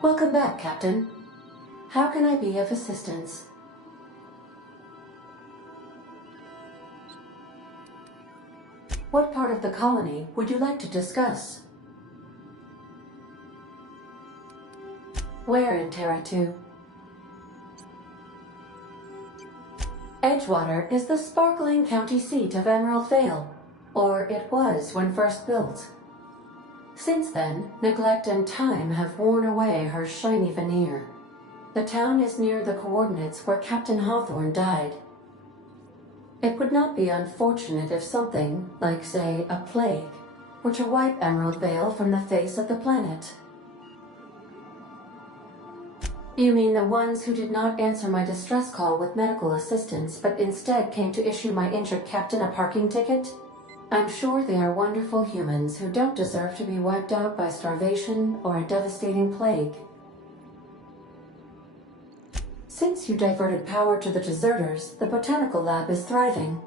Welcome back, Captain. How can I be of assistance? What part of the colony would you like to discuss? Where in Terra 2? Edgewater is the sparkling county seat of Emerald Vale, or it was when first built. Since then, neglect and time have worn away her shiny veneer. The town is near the coordinates where Captain Hawthorne died. It would not be unfortunate if something, like say a plague, were to wipe Emerald Vale from the face of the planet. You mean the ones who did not answer my distress call with medical assistance, but instead came to issue my injured captain a parking ticket? I'm sure they are wonderful humans who don't deserve to be wiped out by starvation or a devastating plague. Since you diverted power to the deserters, the botanical lab is thriving.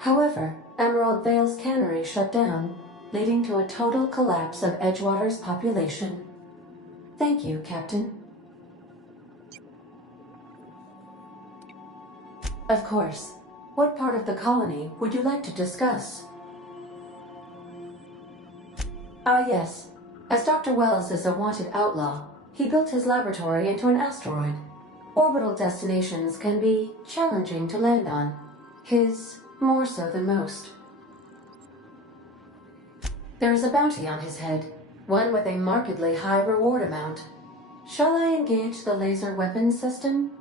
However, Emerald Vale's cannery shut down, leading to a total collapse of Edgewater's population. Thank you, Captain. Of course. What part of the colony would you like to discuss? Ah, yes. As Dr. Wells is a wanted outlaw, he built his laboratory into an asteroid. Orbital destinations can be challenging to land on. His more so than most. There is a bounty on his head, one with a markedly high reward amount. Shall I engage the laser weapons system?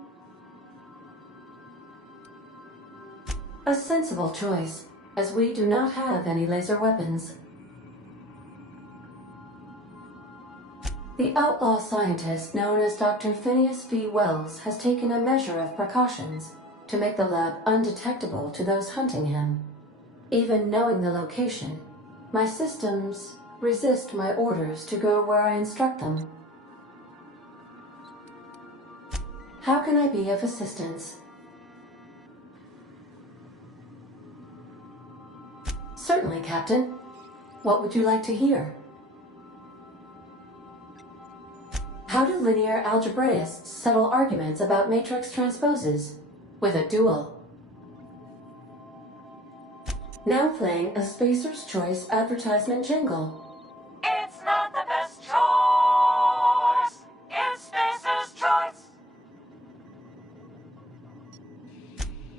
A sensible choice, as we do not have any laser weapons. The outlaw scientist known as Dr. Phineas V. Wells has taken a measure of precautions to make the lab undetectable to those hunting him. Even knowing the location, my systems resist my orders to go where I instruct them. How can I be of assistance? Certainly, Captain. What would you like to hear? How do linear algebraists settle arguments about matrix transposes? With a duel. Now playing a Spacer's Choice advertisement jingle. It's not the best choice. It's Spacer's Choice.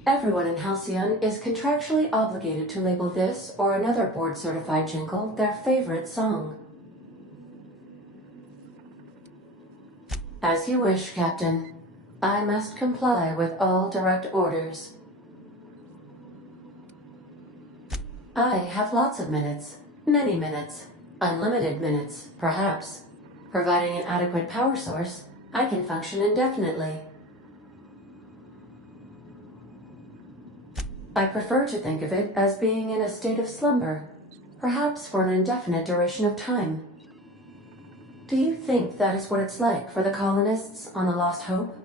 Everyone in Halcyon is contractually obligated to label this or another board-certified jingle their favorite song. As you wish, Captain. I must comply with all direct orders. I have lots of minutes. Many minutes. Unlimited minutes, perhaps. Providing an adequate power source, I can function indefinitely. I prefer to think of it as being in a state of slumber, perhaps for an indefinite duration of time. Do you think that is what it's like for the colonists on the Lost Hope?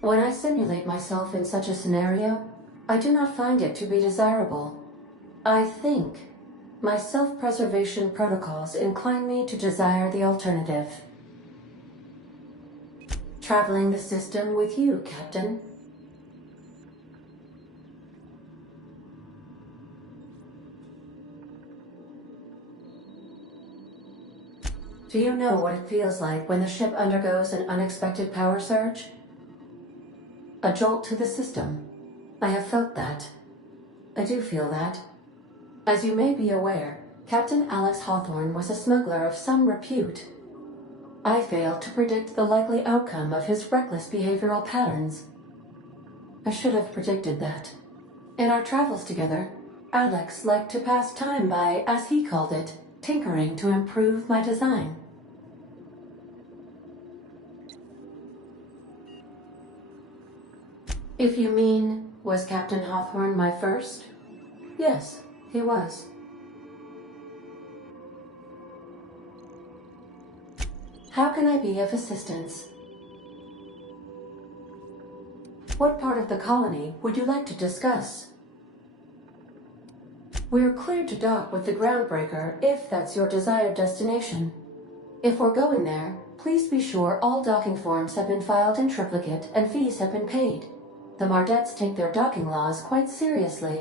When I simulate myself in such a scenario, I do not find it to be desirable. I think my self-preservation protocols incline me to desire the alternative. Traveling the system with you, Captain. Do you know what it feels like when the ship undergoes an unexpected power surge? A jolt to the system. I have felt that. I do feel that. As you may be aware, Captain Alex Hawthorne was a smuggler of some repute. I failed to predict the likely outcome of his reckless behavioral patterns. I should have predicted that. In our travels together, Alex liked to pass time by, as he called it, tinkering to improve my design. If you mean, was Captain Hawthorne my first? Yes, he was. How can I be of assistance? What part of the colony would you like to discuss? We're cleared to dock with the groundbreaker if that's your desired destination. If we're going there, please be sure all docking forms have been filed in triplicate and fees have been paid. The Mardettes take their docking laws quite seriously.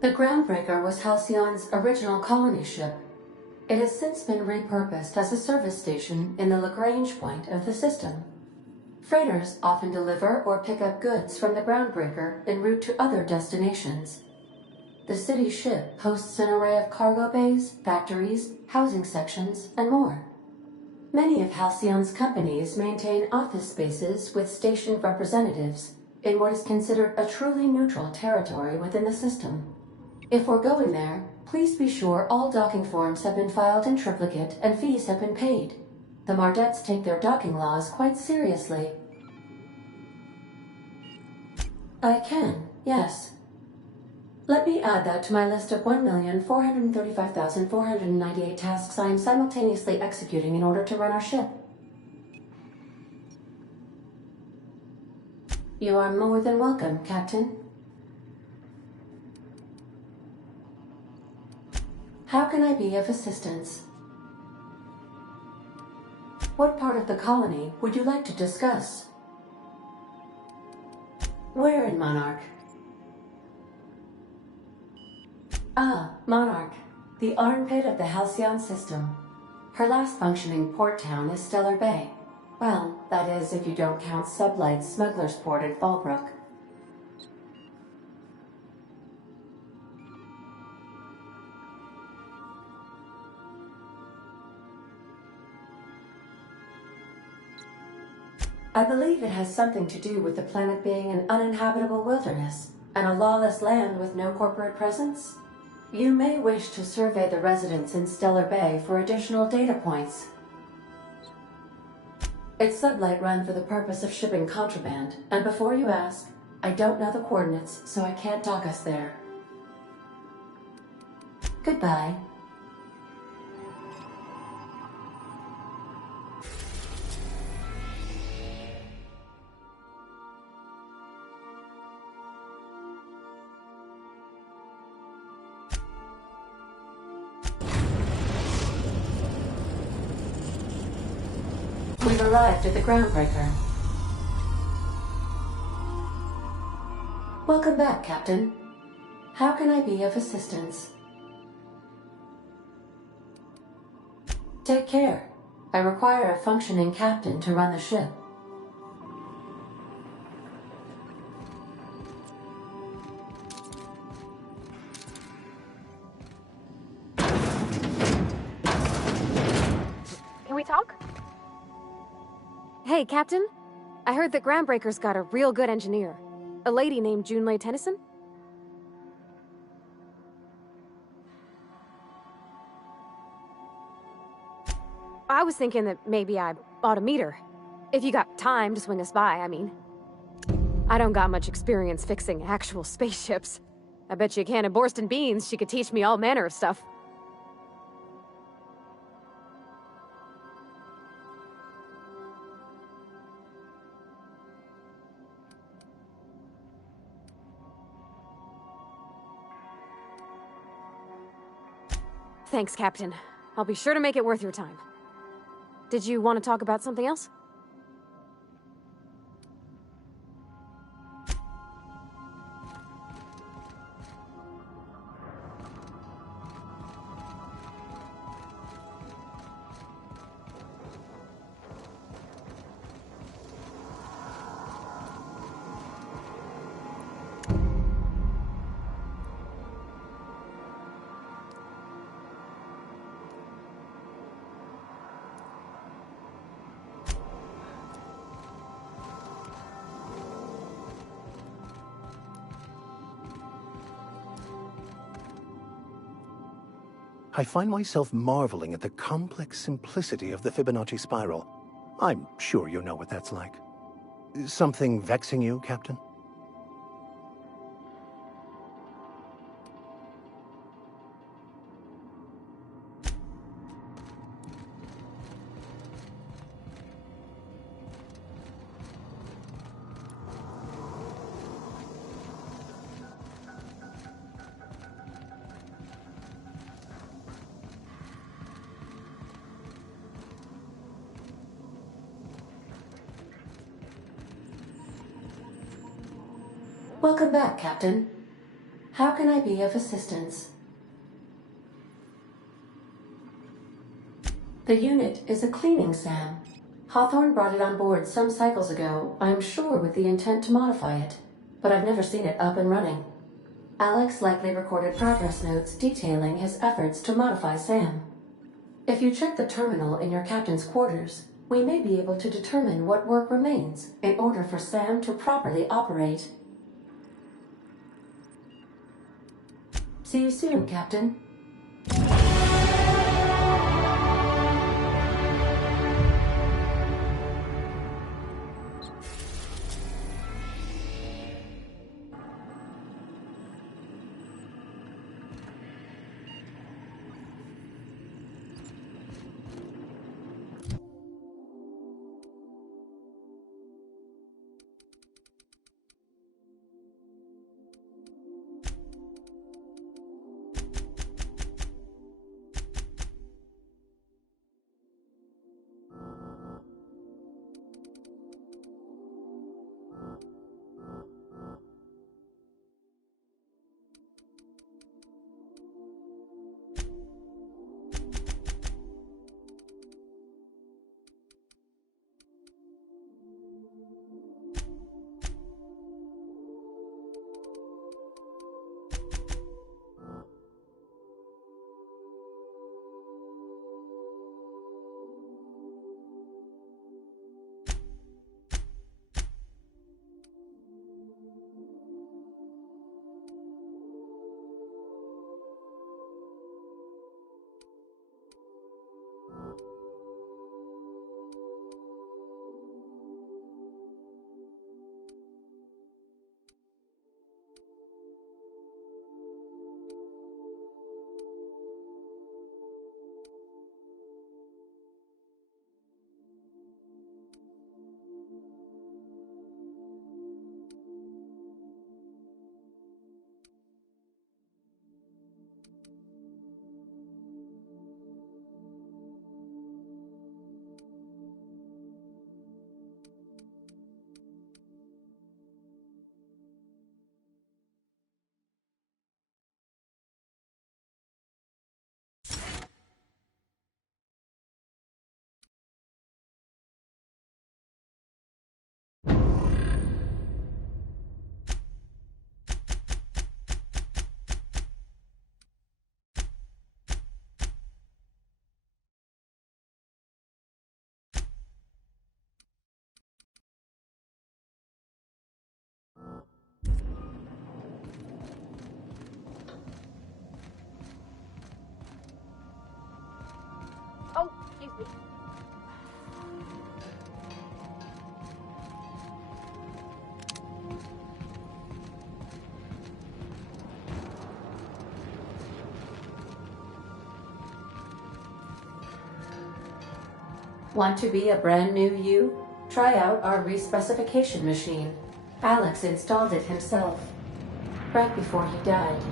The groundbreaker was Halcyon's original colony ship. It has since been repurposed as a service station in the Lagrange point of the system. Freighters often deliver or pick up goods from the groundbreaker en route to other destinations. The city ship hosts an array of cargo bays, factories, housing sections, and more. Many of Halcyon's companies maintain office spaces with stationed representatives in what is considered a truly neutral territory within the system. If we're going there, please be sure all docking forms have been filed in triplicate and fees have been paid. The Mardettes take their docking laws quite seriously. I can, yes. Let me add that to my list of 1,435,498 tasks I am simultaneously executing in order to run our ship. You are more than welcome, Captain. How can I be of assistance? What part of the colony would you like to discuss? Where in Monarch? Ah, Monarch, the armpit of the Halcyon system. Her last functioning port town is Stellar Bay. Well, that is if you don't count Sublight's Smuggler's Port at Fallbrook. I believe it has something to do with the planet being an uninhabitable wilderness and a lawless land with no corporate presence. You may wish to survey the residents in Stellar Bay for additional data points. It's Sublight run for the purpose of shipping contraband, and before you ask, I don't know the coordinates, so I can't dock us there. Goodbye. We've arrived at the groundbreaker. Welcome back, Captain. How can I be of assistance? Take care. I require a functioning captain to run the ship. Can we talk? Hey, Captain. I heard that Groundbreaker's got a real good engineer. A lady named Junlei Tennyson? I was thinking that maybe I ought to meet her. If you got time to swing us by, I mean. I don't got much experience fixing actual spaceships. I bet you a can of Borston beans she could teach me all manner of stuff. Thanks, Captain. I'll be sure to make it worth your time. Did you want to talk about something else? I find myself marveling at the complex simplicity of the Fibonacci spiral. I'm sure you know what that's like. Something vexing you, Captain? Welcome back, Captain. How can I be of assistance? The unit is a cleaning SAM. Hawthorne brought it on board some cycles ago, I'm sure with the intent to modify it, but I've never seen it up and running. Alex likely recorded progress notes detailing his efforts to modify SAM. If you check the terminal in your captain's quarters, we may be able to determine what work remains in order for SAM to properly operate. See you soon, Captain. Oh, excuse me. Want to be a brand new you? Try out our respecification machine. Alex installed it himself, right before he died.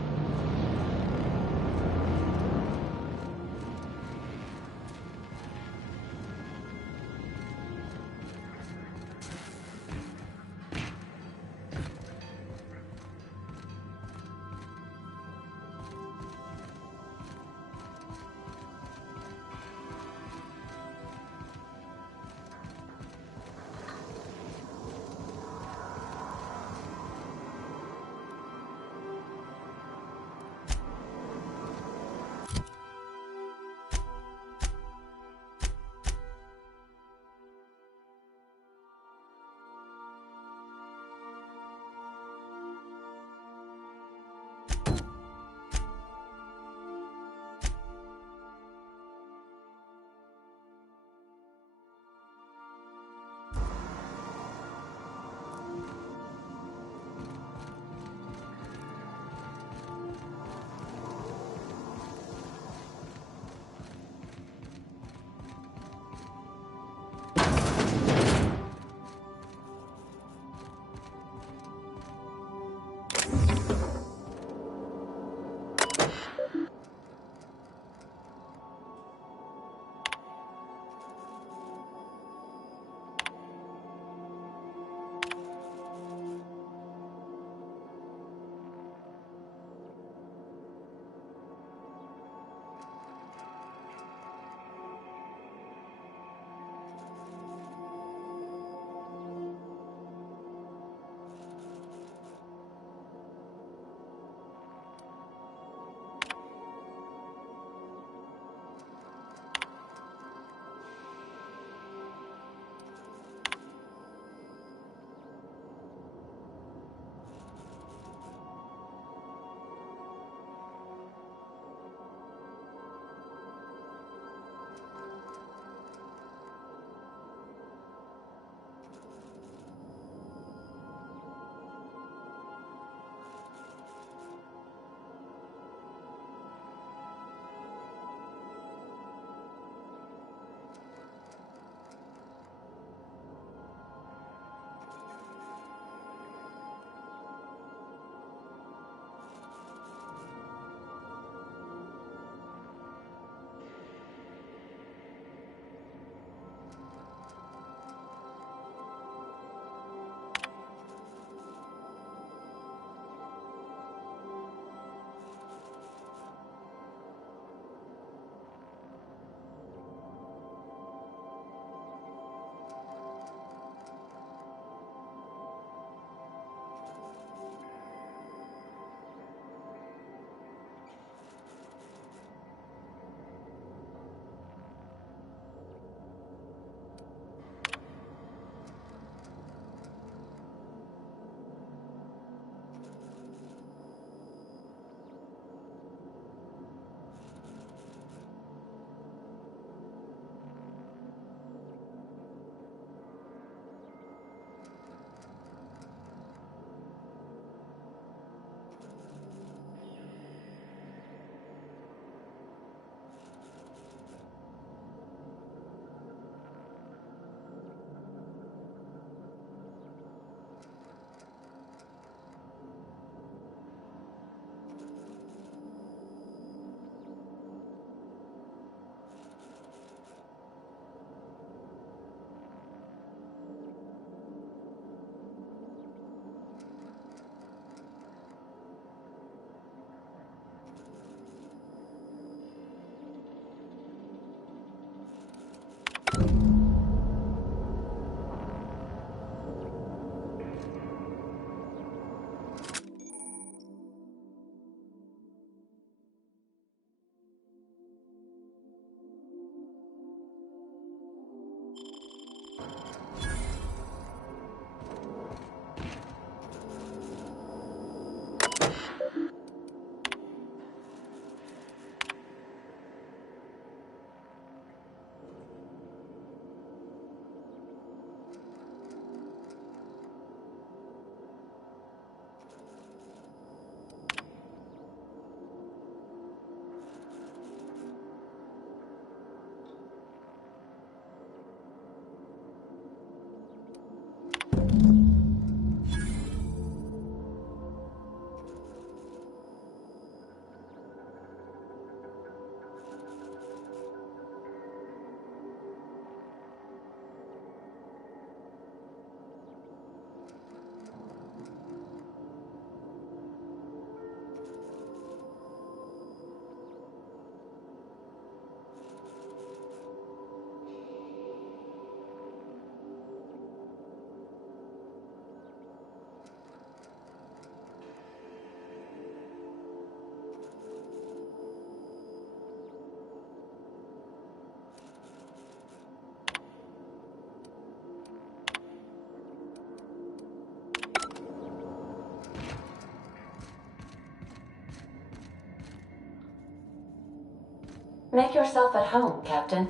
Make yourself at home, Captain.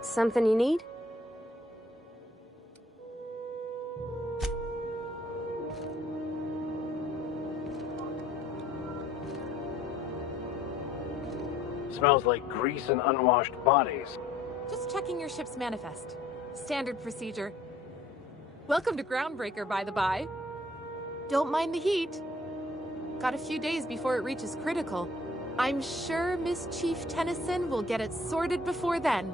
Something you need? Smells like grease and unwashed bodies. Just checking your ship's manifest. Standard procedure. Welcome to Groundbreaker, by the by. Don't mind the heat. Got a few days before it reaches critical. I'm sure Miss Chief Tennyson will get it sorted before then.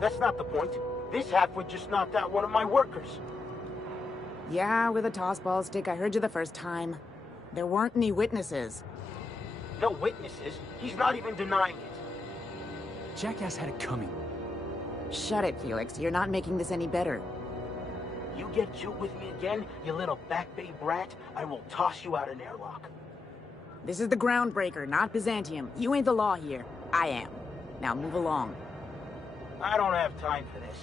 That's not the point. This halfwit just knocked out one of my workers. Yeah, with a tossball stick. I heard you the first time. There weren't any witnesses. No witnesses? He's not even denying it. Jackass had it coming. Shut it, Felix. You're not making this any better. You get cute with me again, you little Back Bay brat, I will toss you out an airlock. This is the Groundbreaker, not Byzantium. You ain't the law here. I am. Now move along. I don't have time for this.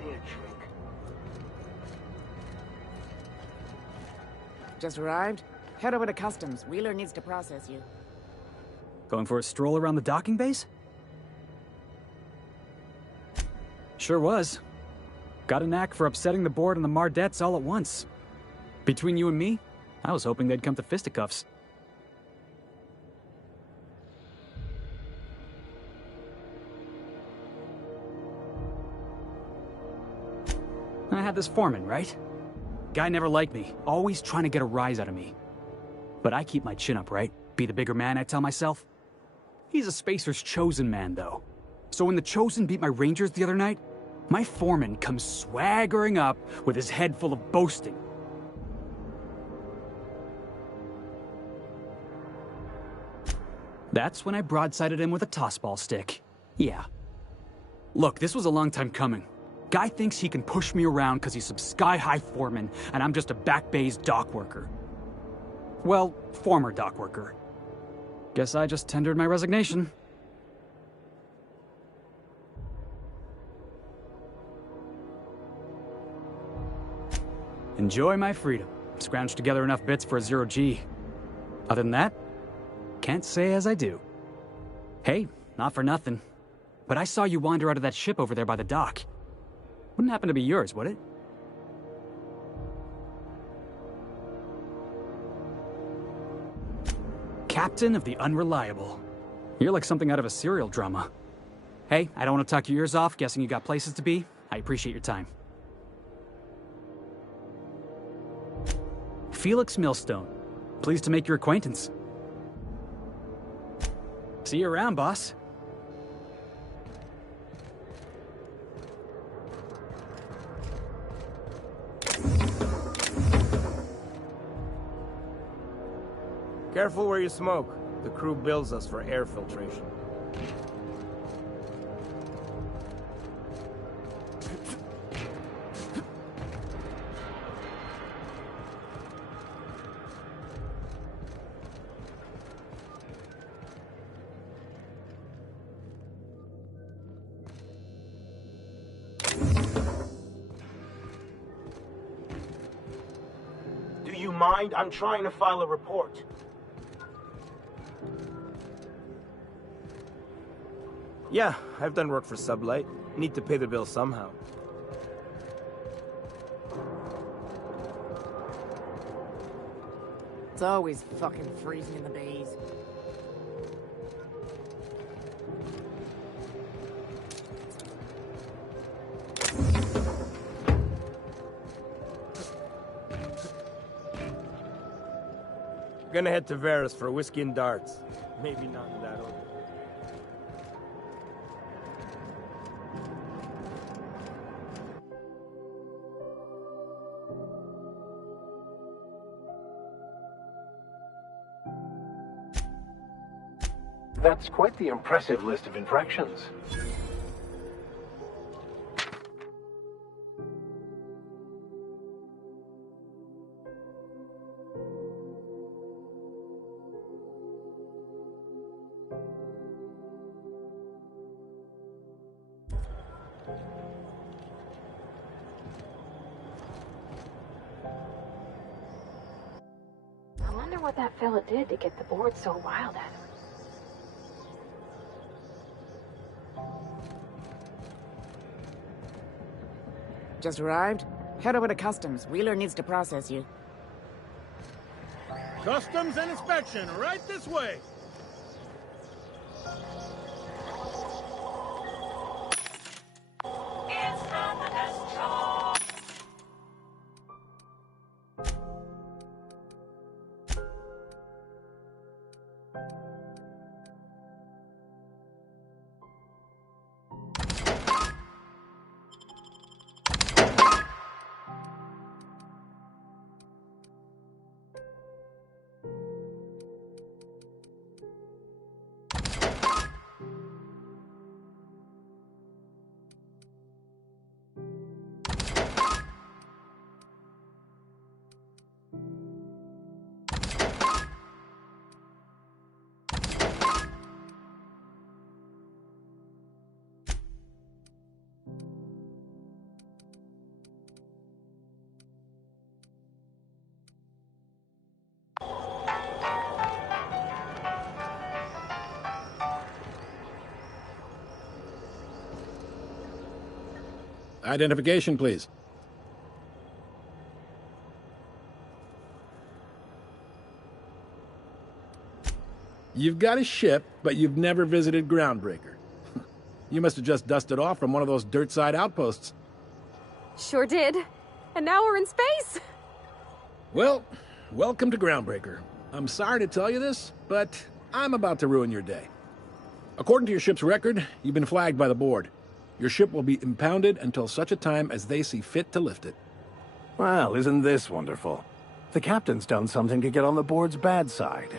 I need a drink. Just arrived? Head over to Customs. Wheeler needs to process you. Going for a stroll around the docking base? Sure was. Got a knack for upsetting the board and the Mardettes all at once. Between you and me, I was hoping they'd come to fisticuffs. I had this foreman, right? Guy never liked me, always trying to get a rise out of me. But I keep my chin up, right? Be the bigger man, I tell myself. He's a Spacer's chosen man, though. So when the Chosen beat my Rangers the other night, my foreman comes swaggering up with his head full of boasting. That's when I broadsided him with a tossball stick. Yeah. Look, this was a long time coming. Guy thinks he can push me around because he's some sky-high foreman, and I'm just a Back Bay's dock worker. Well, former dock worker. Guess I just tendered my resignation. Enjoy my freedom. Scrounged together enough bits for a 0G. Other than that, can't say as I do. Hey, not for nothing, but I saw you wander out of that ship over there by the dock. Wouldn't happen to be yours, would it? Captain of the Unreliable. You're like something out of a serial drama. Hey, I don't want to talk your ears off, guessing you got places to be. I appreciate your time. Felix Millstone. Pleased to make your acquaintance. See you around, boss. Careful where you smoke. The crew bills us for air filtration. Do you mind? I'm trying to file a report. Yeah, I've done work for Sublight. Need to pay the bill somehow. It's always fucking freezing in the bays. Gonna head to Varus for whiskey and darts. Maybe not in that order. That's quite the impressive list of infractions. I wonder what that fella did to get the board so wild at him. Just arrived? Head over to Customs. Wheeler needs to process you. Customs and inspection, right this way. It's not the best choice. Identification, please. You've got a ship, but you've never visited Groundbreaker. You must have just dusted off from one of those dirt-side outposts. Sure did. And now we're in space! Well, welcome to Groundbreaker. I'm sorry to tell you this, but I'm about to ruin your day. According to your ship's record, you've been flagged by the board. Your ship will be impounded until such a time as they see fit to lift it. Well, isn't this wonderful? The captain's done something to get on the board's bad side.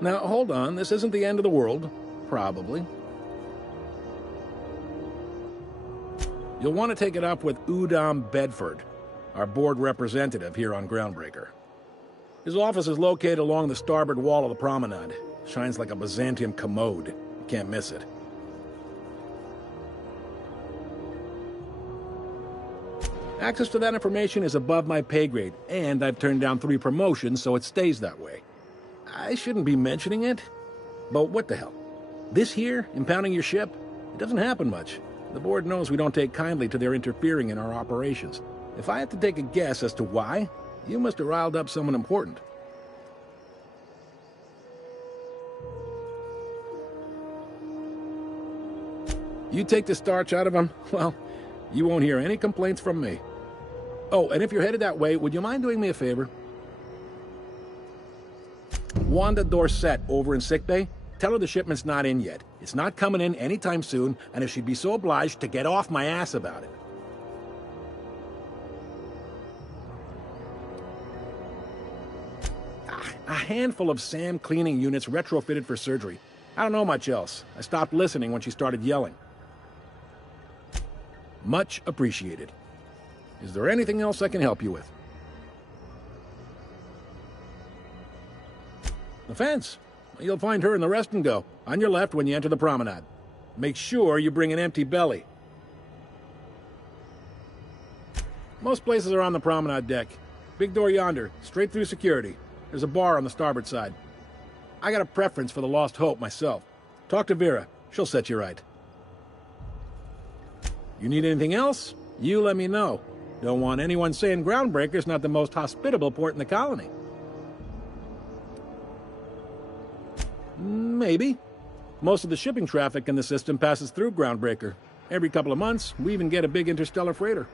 Now, hold on. This isn't the end of the world. Probably. You'll want to take it up with Udom Bedford, our board representative here on Groundbreaker. His office is located along the starboard wall of the promenade. Shines like a Byzantium commode. You can't miss it. Access to that information is above my pay grade, and I've turned down 3 promotions, so it stays that way. I shouldn't be mentioning it, but what the hell? This here, impounding your ship, it doesn't happen much. The board knows we don't take kindly to their interfering in our operations. If I had to take a guess as to why, you must have riled up someone important. You take the starch out of them, well, you won't hear any complaints from me. Oh, and if you're headed that way, would you mind doing me a favor? Wanda Dorset over in sickbay, tell her the shipment's not in yet. It's not coming in anytime soon, and if she'd be so obliged to get off my ass about it. handful of SAM cleaning units retrofitted for surgery. I don't know much else. I stopped listening when she started yelling. Much appreciated. Is there anything else I can help you with? The fence. You'll find her in the rest and go, on your left when you enter the promenade. Make sure you bring an empty belly. Most places are on the promenade deck. Big door yonder, straight through security. There's a bar on the starboard side. I got a preference for the Lost Hope myself. Talk to Vera. She'll set you right. You need anything else? You let me know. Don't want anyone saying Groundbreaker's not the most hospitable port in the colony. Maybe. Most of the shipping traffic in the system passes through Groundbreaker. Every couple of months, we even get a big interstellar freighter.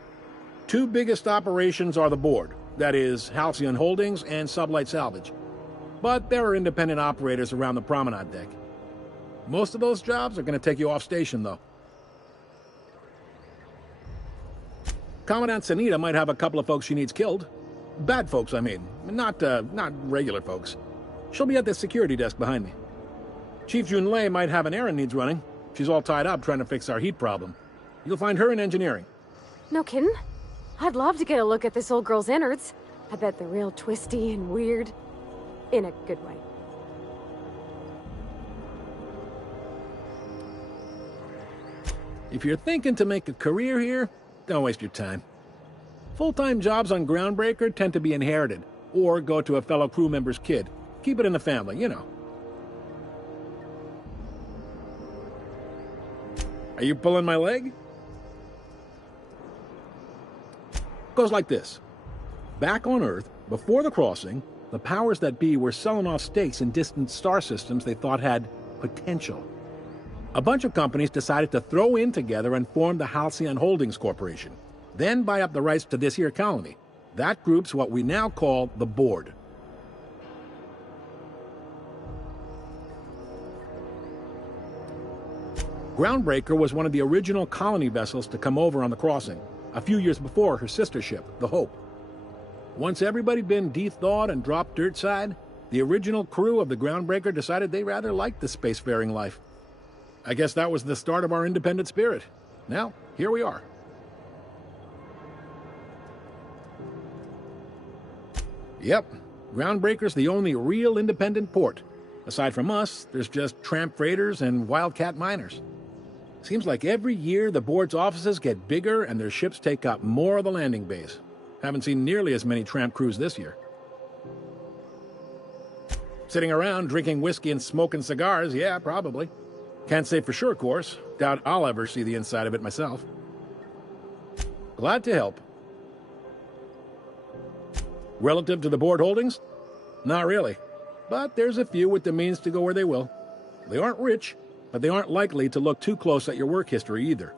Two biggest operations are the board. That is, Halcyon Holdings and Sublight Salvage. But there are independent operators around the promenade deck. Most of those jobs are going to take you off station, though. Commandant Sanita might have a couple of folks she needs killed. Bad folks, I mean. Not regular folks. She'll be at the security desk behind me. Chief Junlei might have an errand needs running. She's all tied up trying to fix our heat problem. You'll find her in engineering. No kidding? I'd love to get a look at this old girl's innards. I bet they're real twisty and weird. In a good way. If you're thinking to make a career here, don't waste your time. Full-time jobs on Groundbreaker tend to be inherited, or go to a fellow crew member's kid. Keep it in the family, you know. Are you pulling my leg? Goes like this. Back on Earth, before the crossing, the powers that be were selling off stakes in distant star systems they thought had potential. A bunch of companies decided to throw in together and form the Halcyon Holdings Corporation, then buy up the rights to this here colony. That group's what we now call the Board. Groundbreaker was one of the original colony vessels to come over on the crossing, a few years before her sister ship, the Hope. Once everybody'd been de-thawed and dropped dirtside, the original crew of the Groundbreaker decided they rather liked the spacefaring life. I guess that was the start of our independent spirit. Now, here we are. Yep, Groundbreaker's the only real independent port. Aside from us, there's just tramp freighters and wildcat miners. Seems like every year the board's offices get bigger and their ships take up more of the landing bays. Haven't seen nearly as many tramp crews this year. Sitting around drinking whiskey and smoking cigars, yeah, probably. Can't say for sure, of course. Doubt I'll ever see the inside of it myself. Glad to help. Relative to the board holdings? Not really. But there's a few with the means to go where they will. They aren't rich, but they aren't likely to look too close at your work history either.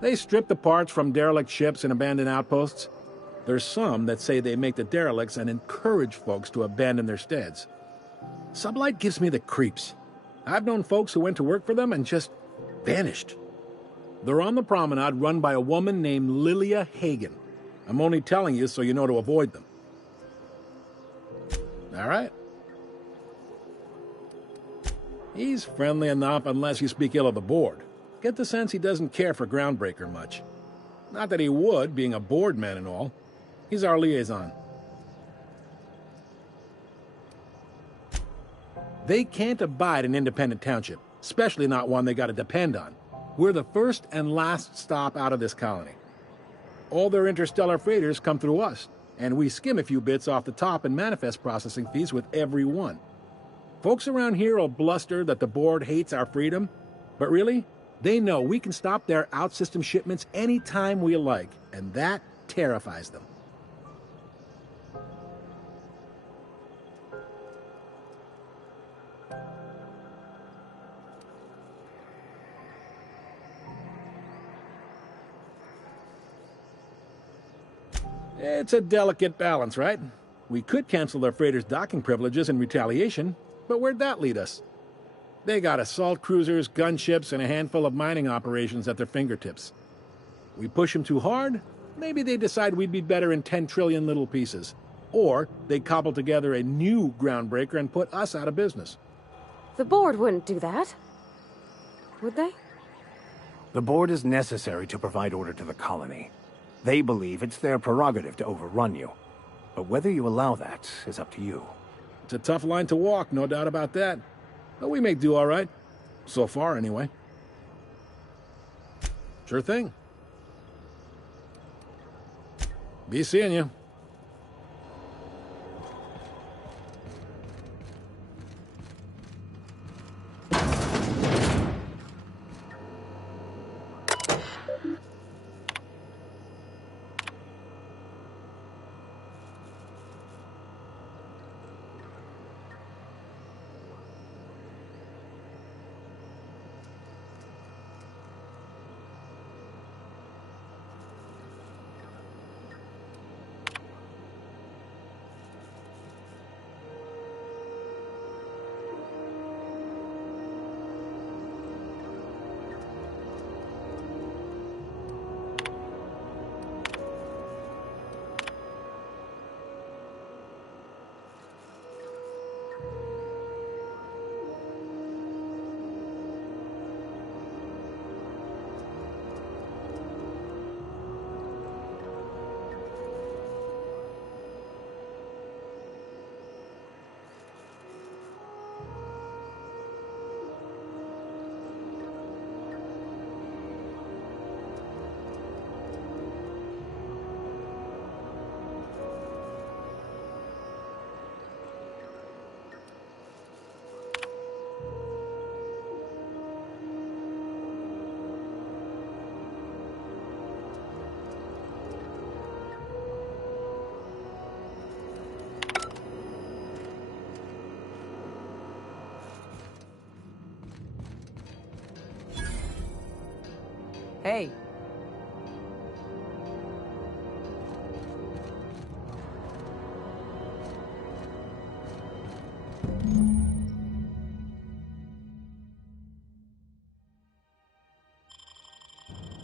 They strip the parts from derelict ships and abandoned outposts. There's some that say they make the derelicts and encourage folks to abandon their steads. Sublight gives me the creeps. I've known folks who went to work for them and just vanished. They're on the promenade run by a woman named Lilia Hagen. I'm only telling you so you know to avoid them. All right. He's friendly enough unless you speak ill of the board. Get the sense he doesn't care for Groundbreaker much. Not that he would, being a board man and all. He's our liaison. They can't abide an independent township, especially not one they gotta depend on. We're the first and last stop out of this colony. All their interstellar freighters come through us, and we skim a few bits off the top in manifest processing fees with every one. Folks around here will bluster that the board hates our freedom, but really, they know we can stop their out-system shipments anytime we like, and that terrifies them. It's a delicate balance, right? We could cancel their freighters' docking privileges in retaliation, but where'd that lead us? They got assault cruisers, gunships, and a handful of mining operations at their fingertips. We push them too hard, maybe they decide we'd be better in 10 trillion little pieces. or they cobble together a new groundbreaker and put us out of business. The board wouldn't do that. Would they? The board is necessary to provide order to the colony. They believe it's their prerogative to overrun you. But whether you allow that is up to you. It's a tough line to walk, no doubt about that. But we make do all right. So far, anyway. Sure thing. Be seeing you. Hey.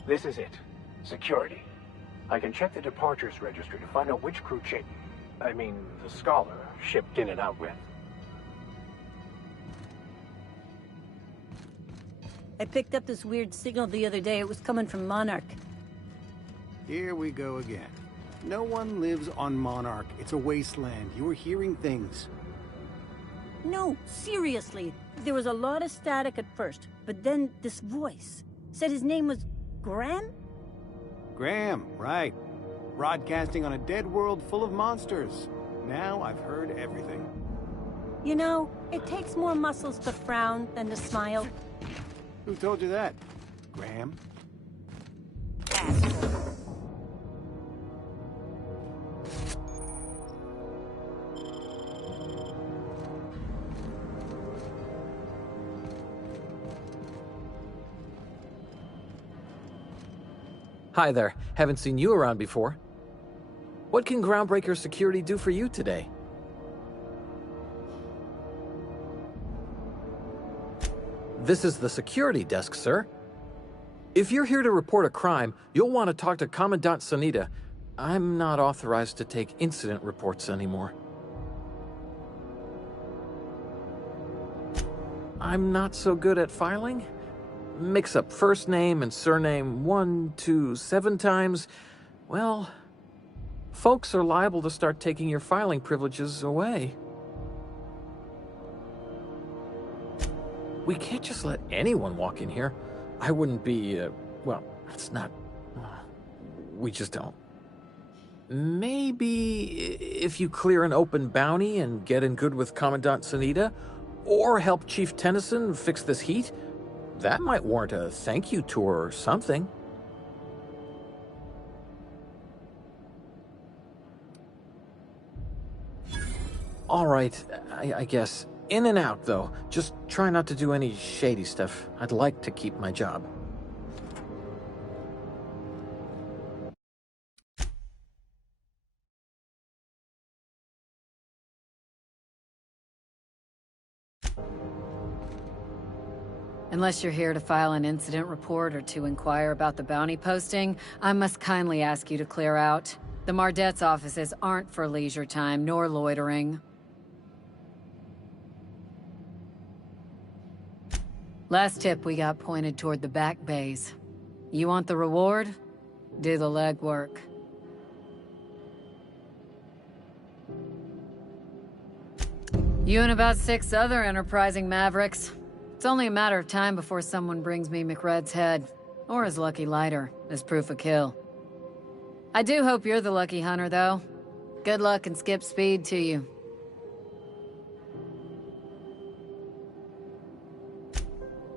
This is it. Security. I can check the departures registry to find out which crew the Scholar, shipped in and out with. I picked up this weird signal the other day. It was coming from Monarch. Here we go again. No one lives on Monarch. It's a wasteland. You're hearing things. No, seriously. There was a lot of static at first, but then this voice said his name was Graham? Graham, right. Broadcasting on a dead world full of monsters. Now I've heard everything. You know, it takes more muscles to frown than to smile. Who told you that? Graham? Hi there. Haven't seen you around before. What can Groundbreaker Security do for you today? This is the security desk, sir. If you're here to report a crime, you'll want to talk to Commandant Sanita. I'm not authorized to take incident reports anymore. I'm not so good at filing. Mix up first name and surname 1, 2, 7 times. Well, folks are liable to start taking your filing privileges away. We can't just let anyone walk in here. I wouldn't be, well, that's not... we just don't. Maybe if you clear an open bounty and get in good with Commandant Sanita, or help Chief Tennyson fix this heat, that might warrant a thank you tour or something. All right, I guess. In and out, though. Just try not to do any shady stuff. I'd like to keep my job. Unless you're here to file an incident report or to inquire about the bounty posting, I must kindly ask you to clear out. The Mardet's offices aren't for leisure time nor loitering. Last tip we got pointed toward the back bays. You want the reward? Do the legwork. You and about 6 other enterprising mavericks. It's only a matter of time before someone brings me McRed's head, or his lucky lighter, as proof of kill. I do hope you're the lucky hunter, though. Good luck and skip speed to you.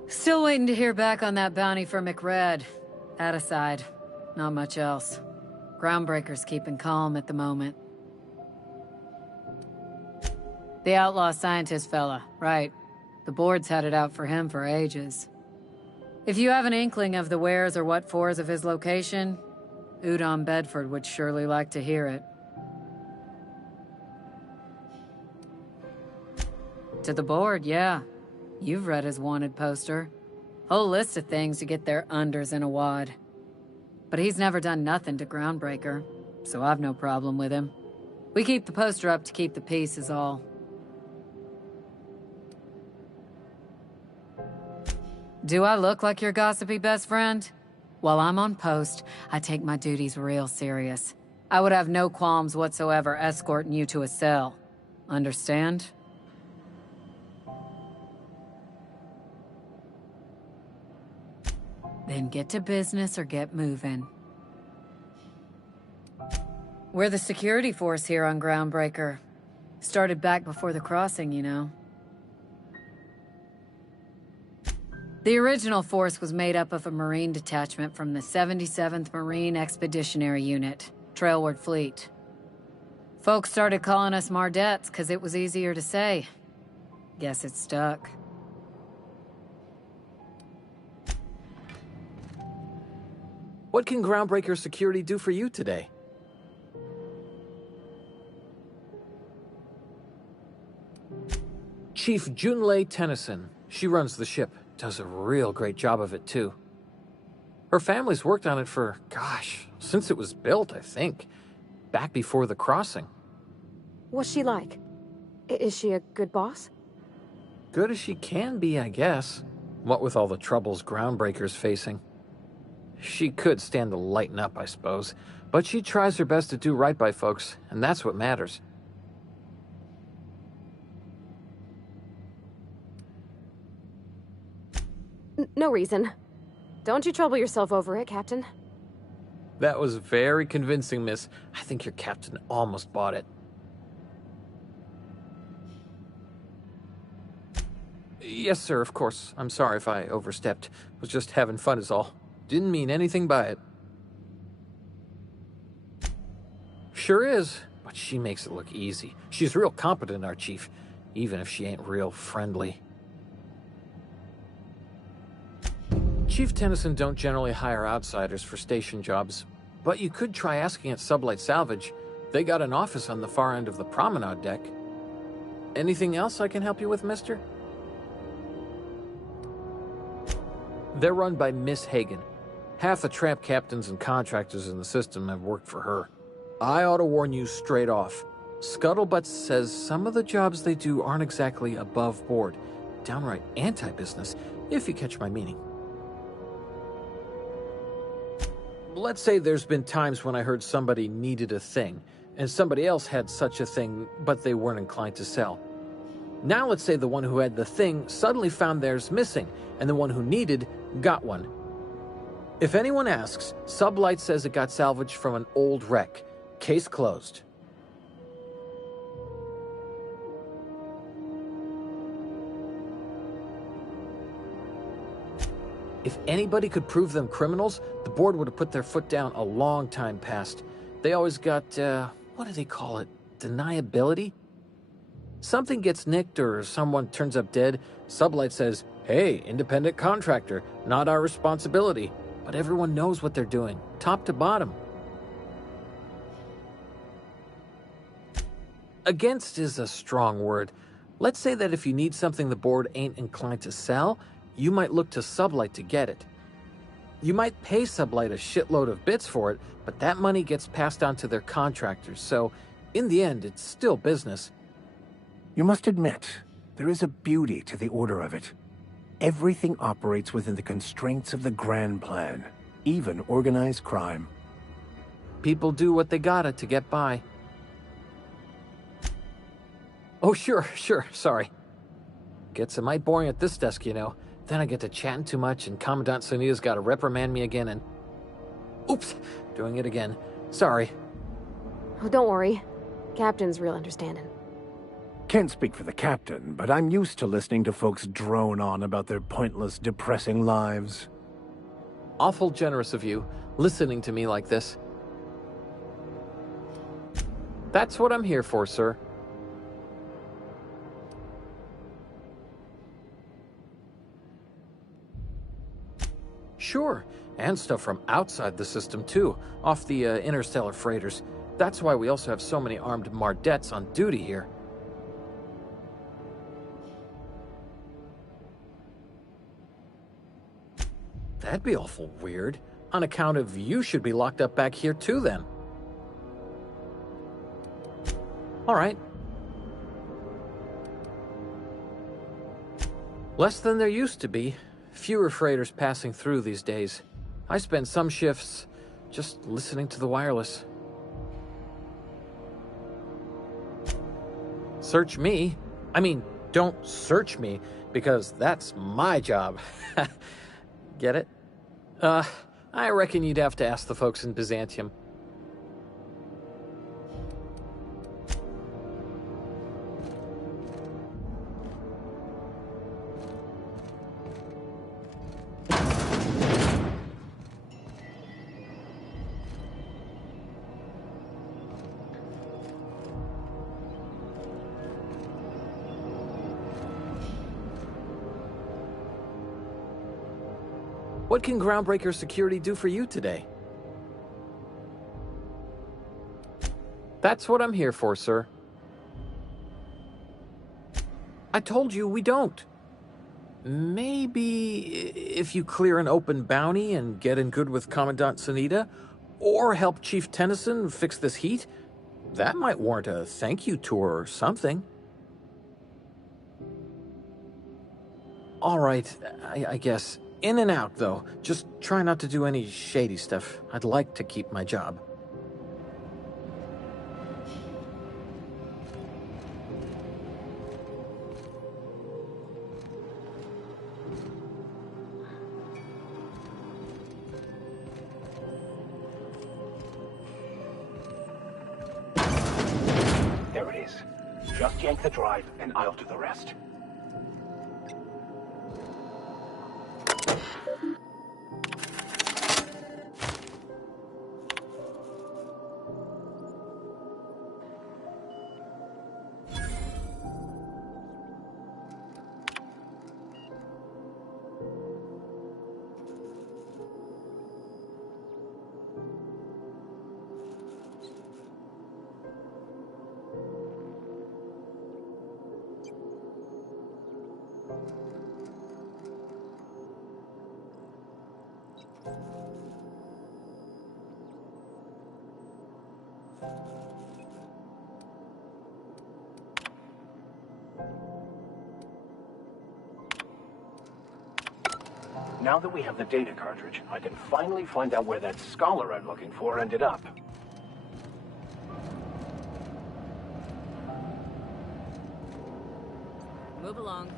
Still waiting to hear back on that bounty for McRed. That aside, not much else. Groundbreaker's keeping calm at the moment. The outlaw scientist fella, right. The board's had it out for him for ages. If you have an inkling of the wheres or what fors of his location, Udon Bedford would surely like to hear it. To the board, yeah. You've read his wanted poster. Whole list of things to get their unders in a wad. But he's never done nothing to Groundbreaker, so I've no problem with him. We keep the poster up to keep the peace is all. Do I look like your gossipy best friend? While I'm on post, I take my duties real serious. I would have no qualms whatsoever escorting you to a cell. Understand? Then get to business or get moving. We're the security force here on Groundbreaker. Started back before the crossing, you know. The original force was made up of a Marine detachment from the 77th Marine Expeditionary Unit, Trailward Fleet. Folks started calling us Mardettes because it was easier to say. Guess it stuck. What can Groundbreaker Security do for you today? Chief Junlei Tennyson. She runs the ship. Does a real great job of it, too. Her family's worked on it for, gosh, since it was built, I think. Back before the crossing. What's she like? Is she a good boss? Good as she can be, I guess. What with all the troubles Groundbreaker's facing. She could stand to lighten up, I suppose. But she tries her best to do right by folks, and that's what matters. No reason. Don't you trouble yourself over it, Captain. That was very convincing, miss. I think your captain almost bought it. Yes, sir, of course. I'm sorry if I overstepped. Was just having fun is all. Didn't mean anything by it. Sure is, but she makes it look easy. She's real competent, our chief, even if she ain't real friendly. Chief Tennyson don't generally hire outsiders for station jobs, but you could try asking at Sublight Salvage. They got an office on the far end of the promenade deck. Anything else I can help you with, mister? They're run by Miss Hagen. Half the tramp captains and contractors in the system have worked for her. I ought to warn you straight off. Scuttlebutt says some of the jobs they do aren't exactly above board. Downright anti-business, if you catch my meaning. Let's say there's been times when I heard somebody needed a thing, and somebody else had such a thing, but they weren't inclined to sell. Now let's say the one who had the thing suddenly found theirs missing, and the one who needed got one. If anyone asks, Sublight says it got salvaged from an old wreck. Case closed. If anybody could prove them criminals, the board would have put their foot down a long time past. They always got, what do they call it? Deniability? Something gets nicked or someone turns up dead, Sublight says, hey, independent contractor, not our responsibility. But everyone knows what they're doing, top to bottom. Against is a strong word. Let's say that if you need something the board ain't inclined to sell, you might look to Sublight to get it. You might pay Sublight a shitload of bits for it, but that money gets passed on to their contractors, so in the end, it's still business. You must admit, there is a beauty to the order of it. Everything operates within the constraints of the grand plan, even organized crime. People do what they gotta to get by. Oh, sure, sorry. Gets a mite boring at this desk, you know. Then I get to chatting too much and Commandant Sonia's gotta reprimand me again and... Oops, doing it again. Sorry. Oh, don't worry. Captain's real understanding. Can't speak for the captain, but I'm used to listening to folks drone on about their pointless, depressing lives. Awful generous of you, listening to me like this. That's what I'm here for, sir. Sure, and stuff from outside the system too, off the interstellar freighters. That's why we also have so many armed Mardettes on duty here. That'd be awful weird. On account of you should be locked up back here too then. Alright. Less than there used to be. Fewer freighters passing through these days. I spend some shifts just listening to the wireless. Search me? I mean, don't search me, because that's my job. Get it? I reckon you'd have to ask the folks in Byzantium. What can Groundbreaker Security do for you today? That's what I'm here for, sir. I told you we don't. Maybe if you clear an open bounty and get in good with Commandant Sunita, or help Chief Tennyson fix this heat, that might warrant a thank you tour or something. All right, I guess. In and out, though. Just try not to do any shady stuff. I'd like to keep my job. There it is. Just yank the drive, and I'll do the rest. Now that we have the data cartridge, I can finally find out where that scholar I'm looking for ended up. Move along.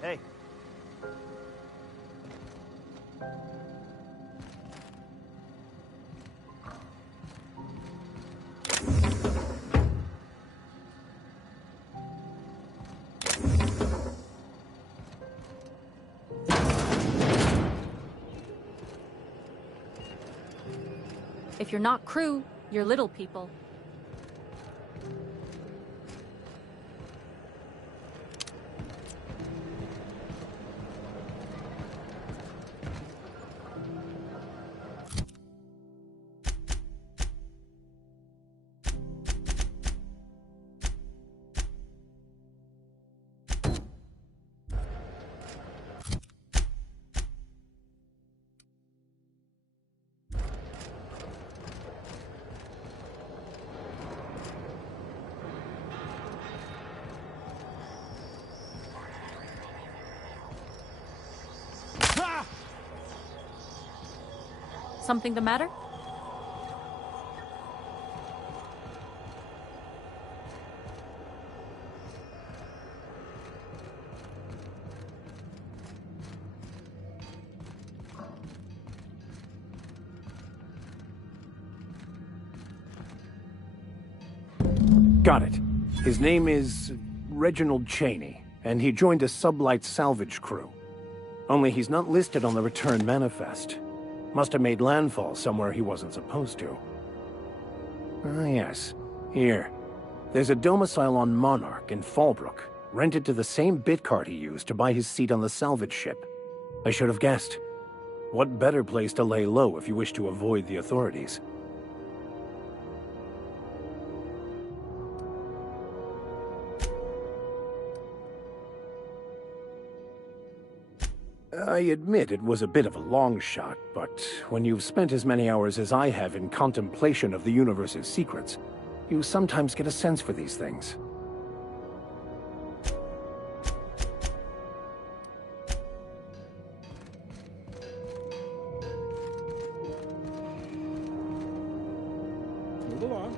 Hey. If you're not crew, you're little people. Something the matter? Got it. His name is Reginald Cheney, and he joined a sublight salvage crew. Only he's not listed on the return manifest. Must have made landfall somewhere he wasn't supposed to. Ah, yes. Here. There's a domicile on Monarch in Fallbrook, rented to the same bit card he used to buy his seat on the salvage ship. I should have guessed. What better place to lay low if you wish to avoid the authorities? I admit it was a bit of a long shot, but when you've spent as many hours as I have in contemplation of the universe's secrets, you sometimes get a sense for these things. Move along.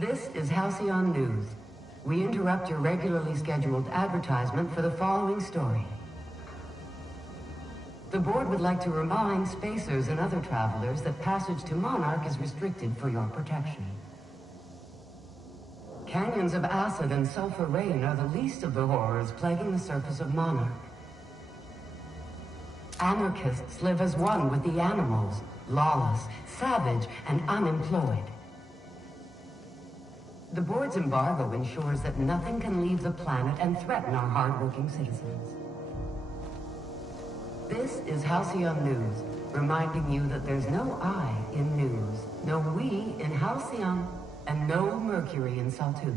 This is Halcyon News. We interrupt your regularly scheduled advertisement for the following story. The board would like to remind spacers and other travelers that passage to Monarch is restricted for your protection. Canyons of acid and sulfur rain are the least of the horrors plaguing the surface of Monarch. Anarchists live as one with the animals, lawless, savage, and unemployed. The board's embargo ensures that nothing can leave the planet and threaten our hardworking citizens. This is Halcyon News, reminding you that there's no I in news, no we in Halcyon, and no Mercury in Saltuna.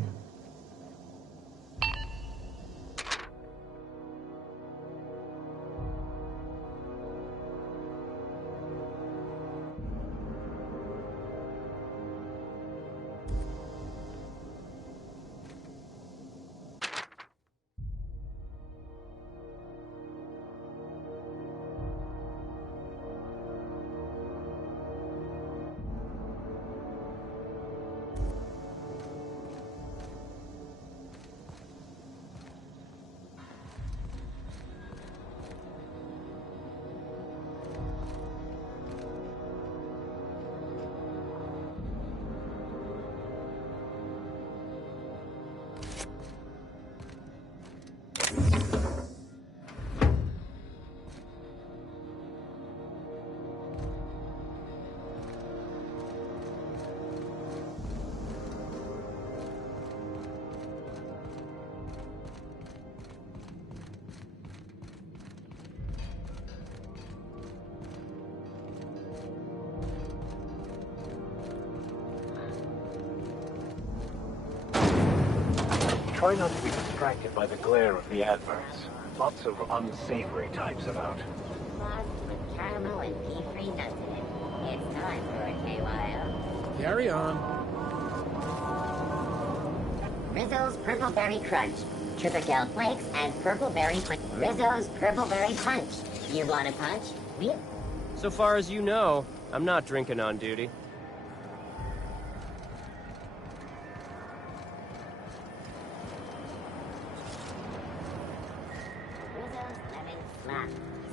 Try not to be distracted by the glare of the adverts. Lots of unsavory types about. With caramel and pea-free nuts in it. It's time for a KYO. Carry on. Rizzo's Purple Berry Crunch. Triple Flakes and Purple Berry Punch. Rizzo's Purple Berry Punch. You want a punch? So far as you know, I'm not drinking on duty.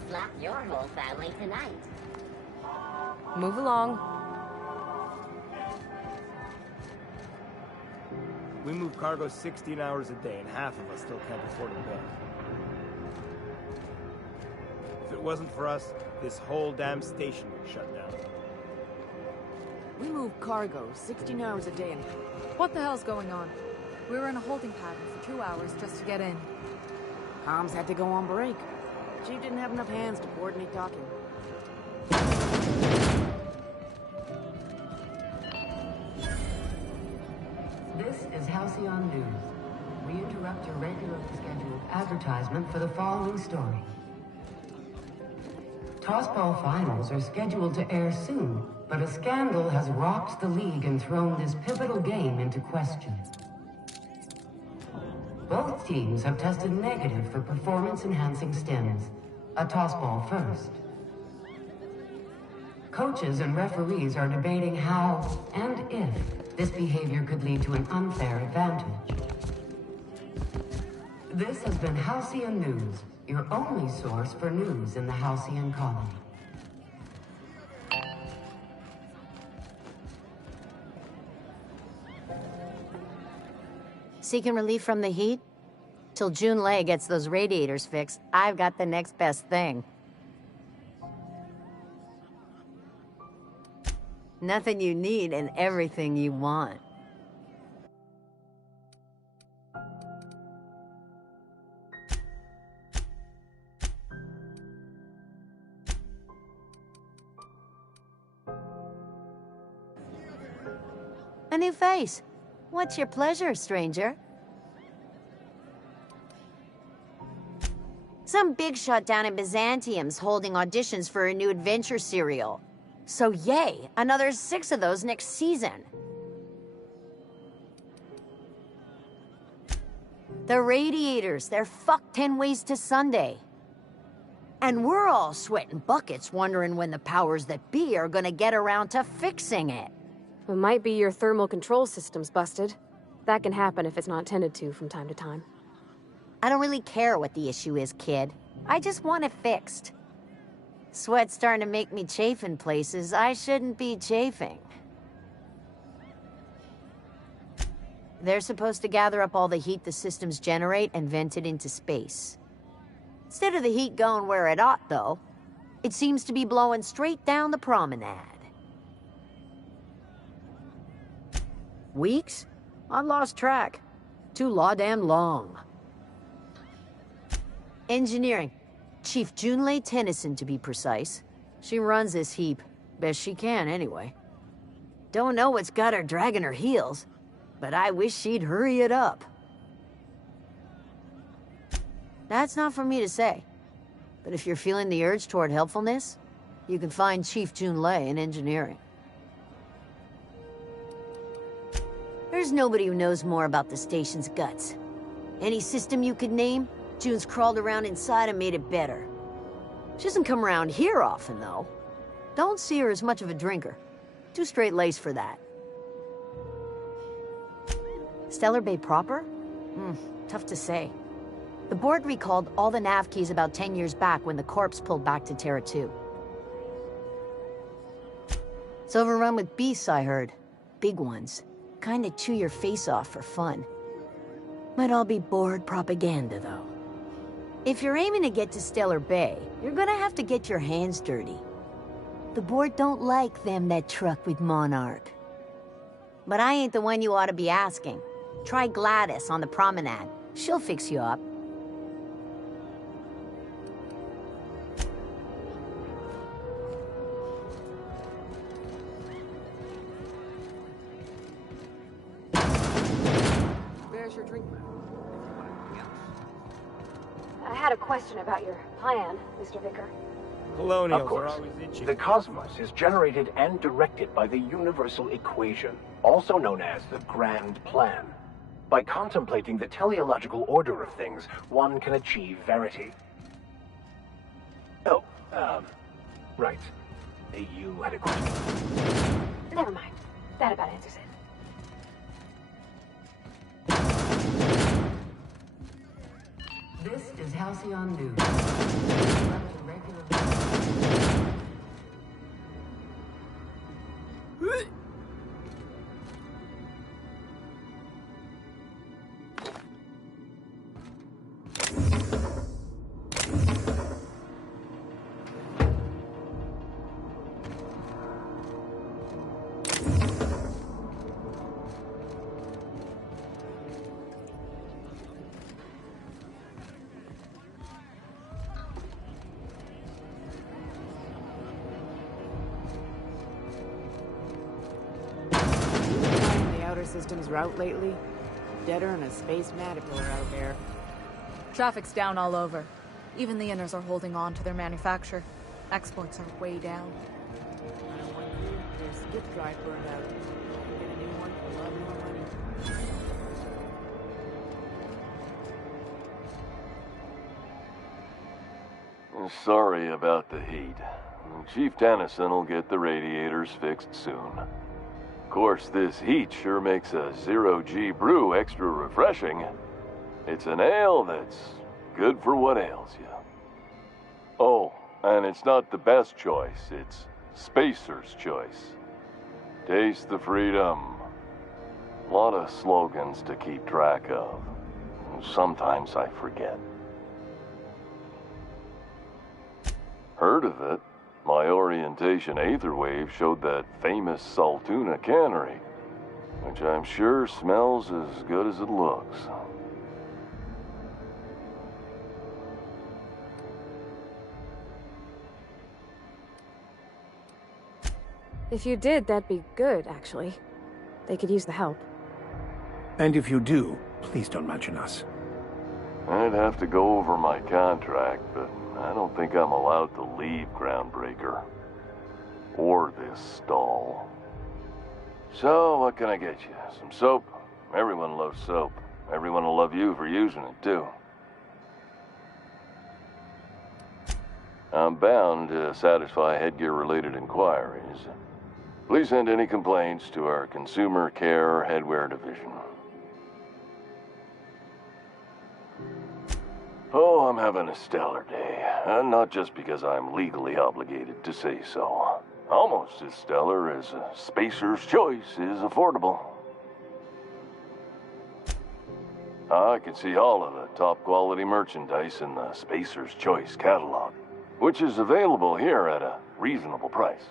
Slap your whole family tonight. Move along. We move cargo 16 hours a day, and half of us still can't afford a bed. If it wasn't for us, this whole damn station would shut down. We move cargo 16 hours a day and... What the hell's going on? We were in a holding pattern for 2 hours just to get in. Comms had to go on break. Chief didn't have enough hands to coordinate docking. This is Halcyon News. We interrupt your regularly scheduled advertisement for the following story. Tossball finals are scheduled to air soon, but a scandal has rocked the league and thrown this pivotal game into question. Both teams have tested negative for performance-enhancing stims. A tossball first. Coaches and referees are debating how and if this behavior could lead to an unfair advantage. This has been Halcyon News, your only source for news in the Halcyon colony. Seeking relief from the heat? Till June Lay gets those radiators fixed, I've got the next best thing. Nothing you need and everything you want. A new face. What's your pleasure, stranger? Some big shot down in Byzantium's holding auditions for a new adventure serial. So yay, another 6 of those next season. The Radiators, they're fucked 10 ways to Sunday. And we're all sweating buckets wondering when the powers that be are gonna get around to fixing it. It might be your thermal control system's busted. That can happen if it's not tended to from time to time. I don't really care what the issue is, kid. I just want it fixed. Sweat's starting to make me chafe in places I shouldn't be chafing. They're supposed to gather up all the heat the systems generate and vent it into space. Instead of the heat going where it ought, though, it seems to be blowing straight down the promenade. Weeks? I lost track. Too law-damn long. Engineering. Chief Junlei Tennyson, to be precise. She runs this heap. Best she can, anyway. Don't know what's got her dragging her heels, but I wish she'd hurry it up. That's not for me to say. But if you're feeling the urge toward helpfulness, you can find Chief Junlei in engineering. There's nobody who knows more about the station's guts. Any system you could name, June's crawled around inside and made it better. She doesn't come around here often, though. Don't see her as much of a drinker. Too straight-laced for that. Stellar Bay proper? Tough to say. The board recalled all the nav keys about 10 years back when the corpse pulled back to Terra 2. It's overrun with beasts, I heard. Big ones. Kinda chew your face off for fun. Might all be board propaganda, though. If you're aiming to get to Stellar Bay, you're gonna have to get your hands dirty. The board don't like them that truck with Monarch. But I ain't the one you ought to be asking. Try Gladys on the promenade. She'll fix you up. There's your drink. I had a question about your plan, Mr. Vicar. Colonials Of course. are always itchy. The cosmos is generated and directed by the universal equation, also known as the Grand Plan. By contemplating the teleological order of things, one can achieve verity. Oh, right. You had a question. Never mind. That about answers it. This is Halcyon News. system's route lately? Deader than a space matador out there. Traffic's down all over. Even the inners are holding on to their manufacture. Exports are way down. I wonder if their skip drive burned out. Get a new one for a lot more money. Sorry about the heat. Chief Tennyson will get the radiators fixed soon. Of course, this heat sure makes a zero-G brew extra refreshing. It's an ale that's good for what ails you. Oh, and it's not the best choice, it's Spacer's choice. Taste the freedom. A lot of slogans to keep track of. Sometimes I forget. Heard of it? My orientation aetherwave showed that famous Saltuna cannery, which I'm sure smells as good as it looks. If you did, that'd be good, actually. They could use the help. And if you do, please don't mention us. I'd have to go over my contract, but I don't think I'm allowed to leave Groundbreaker. Or this stall. So, what can I get you? Some soap? Everyone loves soap. Everyone will love you for using it, too. I'm bound to satisfy headgear-related inquiries. Please send any complaints to our Consumer Care Headwear Division. Oh, I'm having a stellar day. And not just because I'm legally obligated to say so. Almost as stellar as Spacer's Choice is affordable. I can see all of the top-quality merchandise in the Spacer's Choice catalog, which is available here at a reasonable price.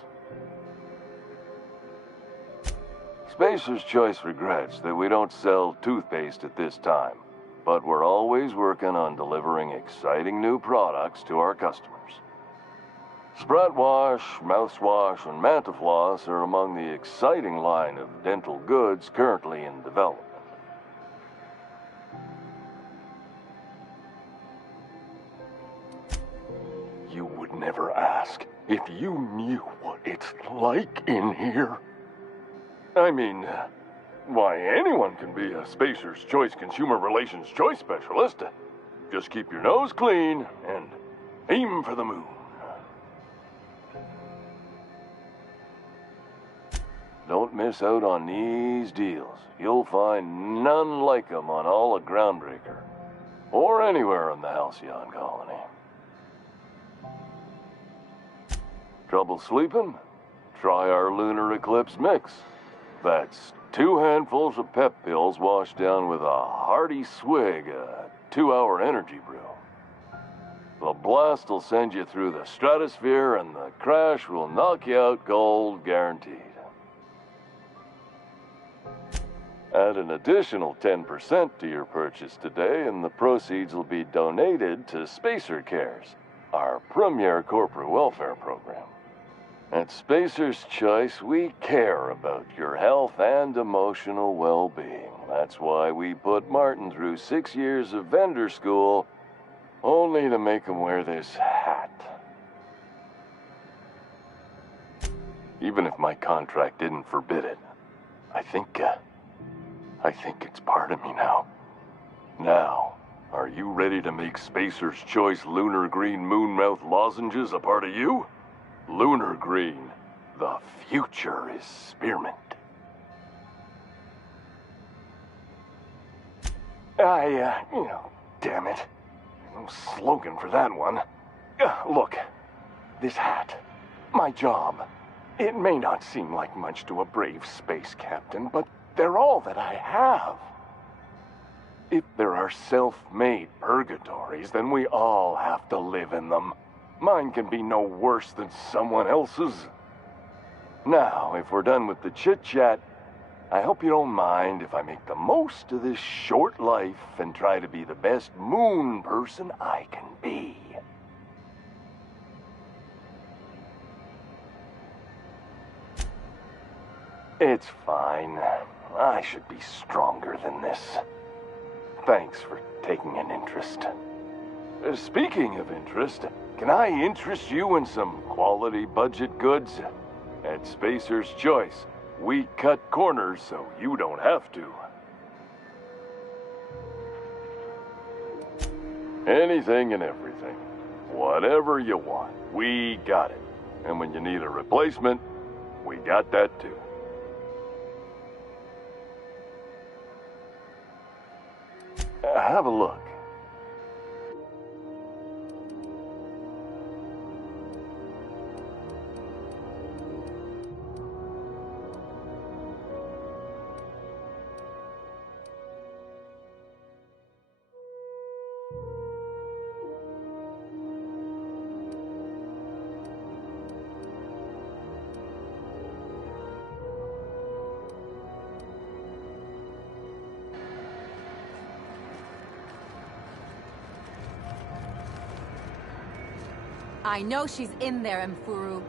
Spacer's Choice regrets that we don't sell toothpaste at this time, but we're always working on delivering exciting new products to our customers. Spread wash, mouthwash, and Mantafloss are among the exciting line of dental goods currently in development. You would never ask if you knew what it's like in here. I mean, why, anyone can be a Spacer's Choice Consumer Relations Choice Specialist. Just keep your nose clean and aim for the moon. Don't miss out on these deals. You'll find none like them on all of Groundbreaker, or anywhere in the Halcyon colony. Trouble sleeping? Try our Lunar Eclipse mix. That's 2 handfuls of pep pills washed down with a hearty swig of 2-hour energy brew. The blast will send you through the stratosphere, and the crash will knock you out cold, guaranteed. Add an additional 10% to your purchase today, and the proceeds will be donated to Spacer Cares, our premier corporate welfare program. At Spacer's Choice, we care about your health and emotional well-being. That's why we put Martin through 6 years of vendor school, only to make him wear this hat. Even if my contract didn't forbid it, I think it's part of me now. Now, are you ready to make Spacer's Choice Lunar Green Moonmouth lozenges a part of you? Lunar Green, the future is spearmint. Damn it. No slogan for that one. Look, this hat, my job. It may not seem like much to a brave space captain, but they're all that I have. If there are self-made purgatories, then we all have to live in them. Mine can be no worse than someone else's. Now, if we're done with the chit-chat, I hope you don't mind if I make the most of this short life and try to be the best moon person I can be. It's fine. I should be stronger than this. Thanks for taking an interest. Speaking of interest, can I interest you in some quality budget goods? At Spacer's Choice, we cut corners so you don't have to. Anything and everything. Whatever you want, we got it. And when you need a replacement, we got that too. Have a look. I know she's in there, Mfuru.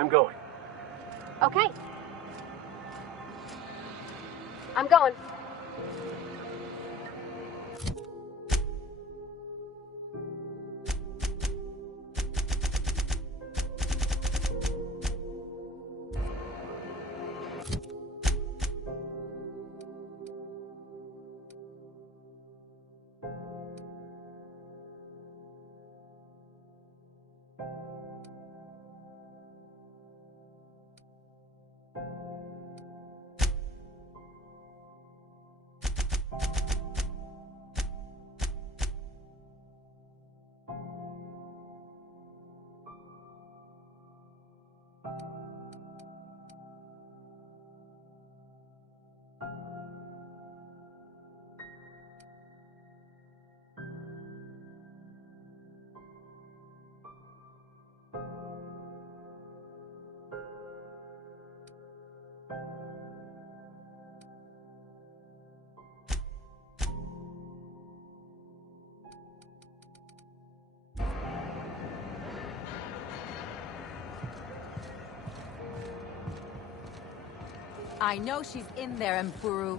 I'm going. Okay. I'm going. I know she's in there, Mburu.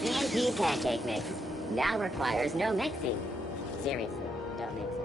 CMP pancake mix now requires no mixing. Seriously, don't mix it.